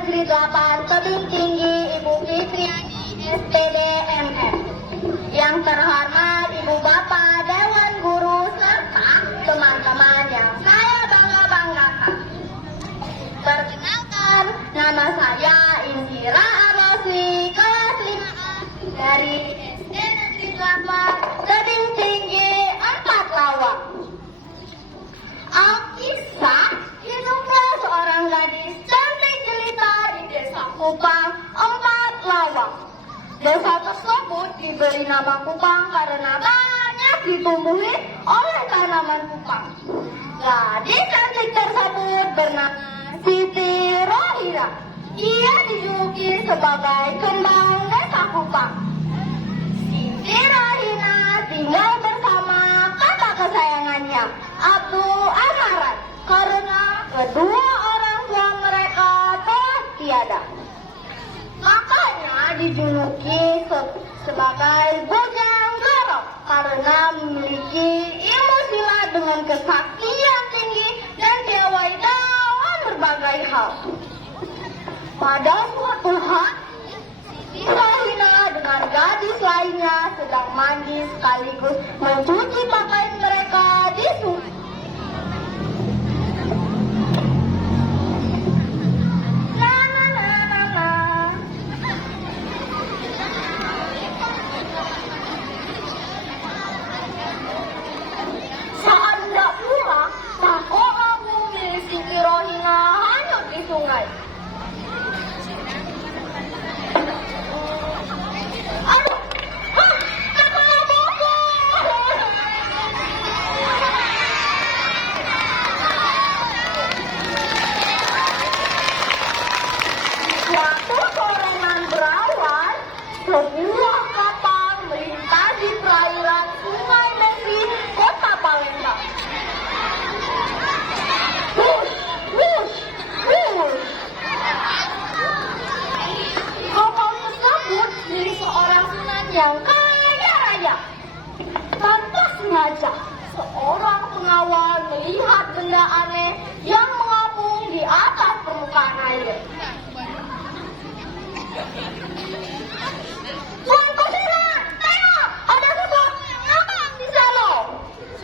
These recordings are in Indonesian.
Negeri 8 Tebing Tinggi Ibu Fitri SPD MM. Yang terhormat Ibu Bapak Dewan Guru serta teman-teman yang saya bangga-banggakan. Perkenalkan, nama saya Indira Aroswi, kelas 5 dari SD Negeri 8 Tebing Tinggi 4 Lawang. Alkisah hiduplah seorang gadis cantik jelita di desa Kupang 4 Lawang. Desa tersebut diberi nama Kupang karena banyak ditumbuhi oleh tanaman kupang. Gadis cantik tersebut bernama Siti Rohina. Ia dijuluki sebagai kembang desa Kupang. Siti Rohina tinggal bersama kakak kesayangannya, Abdul Amaran, karena kedua orang tua mereka telah tiada. Makanya dijuluki sebagai Bujang Goro karena memiliki ilmu silat dengan kesaktian tinggi dan piawai dalam berbagai hal. Pada suatu hari, Siti Rohina dengan gadis lainnya sedang mandi sekaligus mencuci pakaian mereka di sungai. Saat hendak pulang, tako abu milik Siti Rohina hanyut di sungai. Sebuah kapal melintasi perairan Sungai Mesi, Kota Palembang. Wush, wush, wush. Kapal tersebut milik seorang sunan yang kaya raya. Tanpa sengaja, seorang pengawal melihat benda aneh yang mengapung di atas permukaan air. Tuanku Sunan, tengok, ada sesuatu yang ngambang di sana.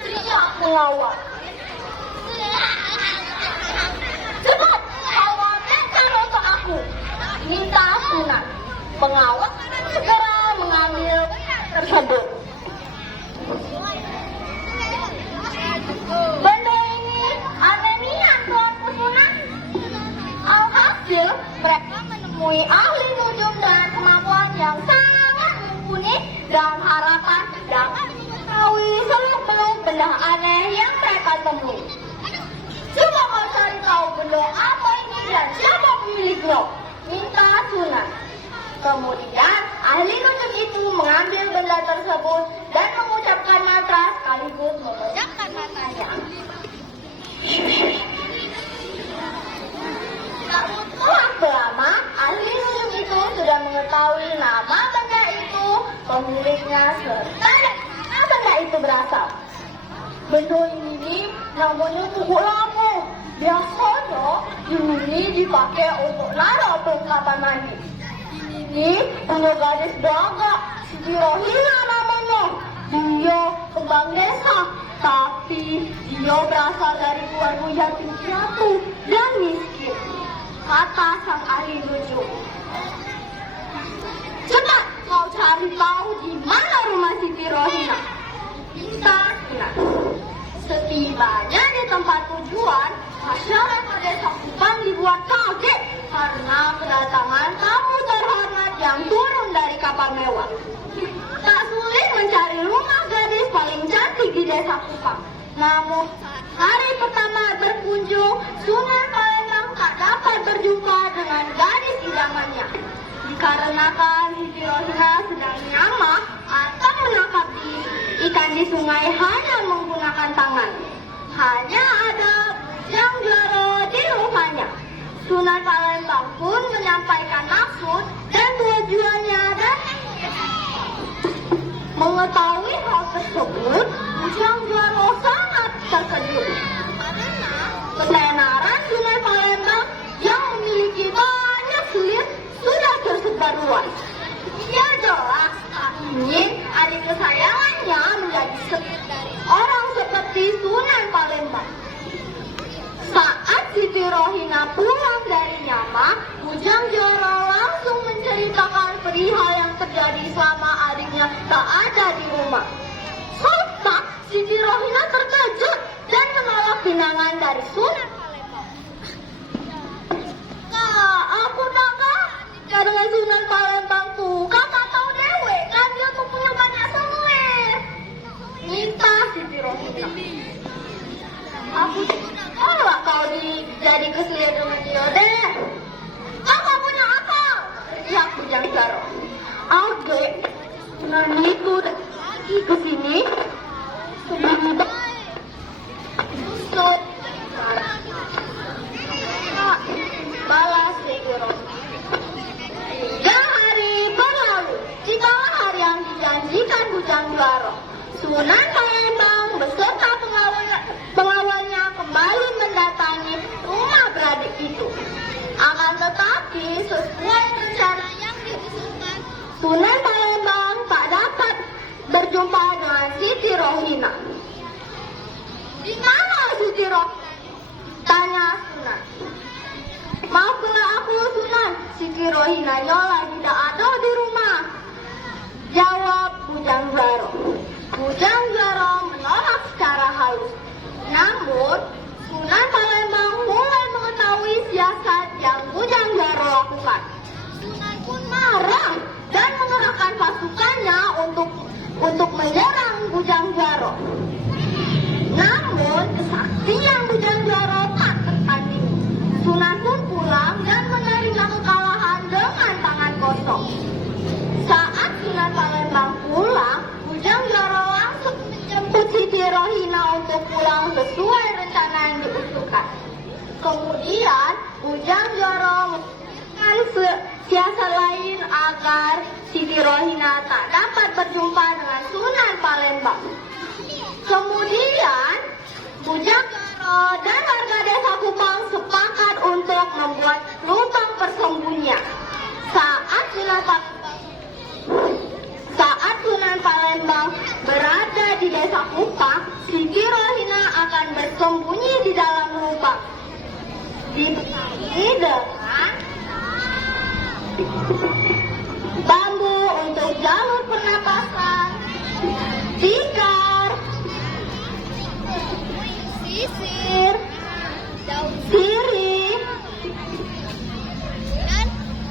Teriak pengawal. Cepat, bawa mencang untuk aku, minta Sunan. Pengawal segera mengambil tersebut. Benda ini aneh nian, Tuanku Sunan. Alhasil, mereka menemui ahli nujum dengan kemampuan yang sangat mumpuni dan harapan dapat mengetahui seluk-beluk benda aneh yang mereka temui. Coba kau cari tahu benda apa ini dan siapa pemiliknya, minta Sunan. Kemudian ahli nujum itu mengambil benda tersebut dan mengucapkan mantra sekaligus memejamkan matanya. Tak butuh waktu lama, ahli nujum itu sudah mengetahui nama benda itu, pemiliknya, serta mana benda itu berasal. Benda ini namanya kuku lampu. Biasanya ini dipakai untuk naruh perlengkapan mandi. Ini punya gadis bangga, Siti Rohina namanya. Dia kembang desa, tapi dia berasal dari keluarga yatim piatu dan miskin, kata sang ahli nujum. Cepat kau cari tahu di mana rumah Siti Rohina, minta Sunan. Setibanya di tempat tujuan, masyarakat desa Kupang dibuat kaget karena kedatangan tamu terhormat yang turun dari kapal mewah. Tak sulit mencari rumah gadis paling cantik di desa Kupang. Namun hari pertama berkunjung, Sunan Palembang tak dapat berjumpa dengan gadis idamannya. Dikarenakan Siti Rohina sedang nyamah atau menangkap ikan di sungai hanya menggunakan tangan. Hanya ada Bujang Goro di rumahnya. Sunan Palembang pun menyampaikan maksud dan tujuannya dan mengetahui hal tersebut, Bujang Goro sangat terkejut. Karena ketenaran Sunan Palembang yang memiliki banyak pulang dari Nyama, Bujang Joro langsung menceritakan perihal yang terjadi selama adiknya tak ada di rumah. Sontak, Siti Rohina terkejut dan menolak pinangan dari Sunan Palembang. Kak, aku tak nikah dengan Sunan Palembang tuh. Kakak tahu dewe, kan dia tuh punya banyak selir. Minta Siti Rohina. Aku tolak kau jadi keselir dengan dia deh. Kakak punya akal. Ya, Bujang Jaro. Oke, nah itu lagi kesini. Sebelum Usut. Balas Siti Rohina. 3 hari berlalu. Jikalau hari yang dijanjikan Bujang Jaro, Sunan Palembang beserta pengawalnya kembali mendatangi rumah beradik itu. Akan tetapi sesuai rencana yang diusulkan, Sunan Palembang tak dapat berjumpa dengan Siti Rohina. Di mana Siti Rohina? Tanya Sunan. Maafkanlah aku Sunan, Siti Rohina nyola tidak ada di rumah. Jawab Bujang Jaro. Bujang Jaro menolak secara halus. Namun, Sunan Palembang mulai mengetahui siasat yang Bujang Jaro lakukan. Sunan pun marah dan mengerahkan pasukannya untuk menyerang Bujang Jaro. Namun, kesaktian Bujang Jaro tak tertandingi. Sunan pun pulang dan menerima kekalahan dengan tangan kosong. Saat Sunan Palembang pulang, Bujang Jaro langsung menjemput Siti Rohina untuk pulang sesuai rencana yang diusulkan. Kemudian, Bujang Jaro menentukan siasat lain agar Siti Rohina tak dapat berjumpa dengan Sunan Palembang. Kemudian, Bujang Jaro dan warga desa Kupang sepakat untuk membuat lubang persembunyian. Saat Sunan Palembang berada di desa Kupang, Siti Rohina akan bersembunyi di dalam lubang. Dibekali dengan bambu untuk jalur pernapasan, tikar, sisir, daun sirih, dan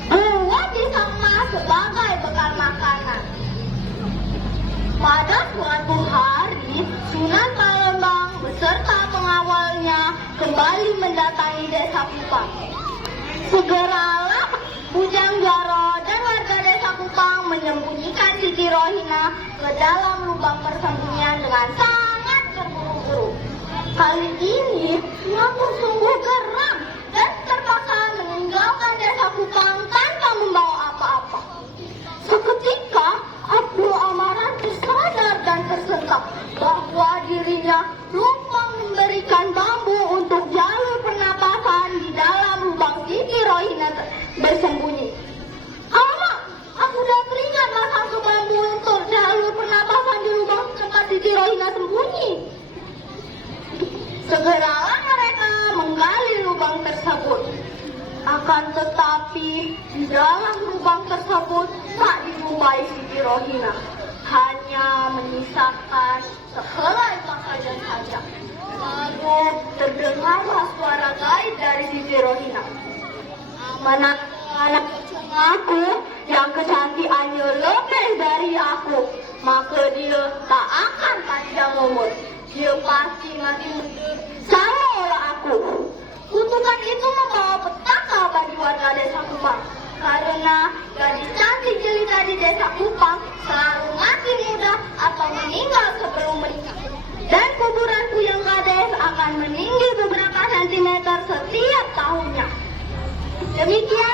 buah pisang sebagai bekal makanan. Pada suatu hari, Sunan Palembang beserta pengawalnya kembali mendatangi desa Kupang. Segeralah Bujang Jaro dan warga desa Kupang menyembunyikan Siti Rohina ke dalam lubang persembunyian dengan sangat terburu-buru. Kali ini, mereka sungguh geram dan terpaksa meninggalkan desa Kupang tanpa membawa apa-apa. Seketika, Abdul Amaran tersadar dan tersentak bahwa dirinya lupa memberikan bambu untuk jalur pernapasan di dalam lubang Siti Rohina bersembunyi. Alamak, aku sudah teringat masang ke bambu untuk jalur pernapasan di lubang tempat Siti Rohina sembunyi. Segeralah mereka menggali lubang tersebut. Akan tetapi di dalam lubang tersebut tak dijumpai Siti Rohina, hanya menyisakan sehelai pakaian saja. Lalu terdengarlah suara gaib dari Siti Rohina. Mana anak aku yang kecantikannya lebih dari aku, maka dia tak akan panjang umur. Dia pasti mati muda sama oleh aku. Kutukan itu membawa petaka bagi warga desa Kupang, karena gadis cantik jelita di desa Kupang selalu mati muda atau meninggal sebelum menikah. Dan kuburanku yang kades akan meninggi beberapa sentimeter setiap tahunnya. Demikian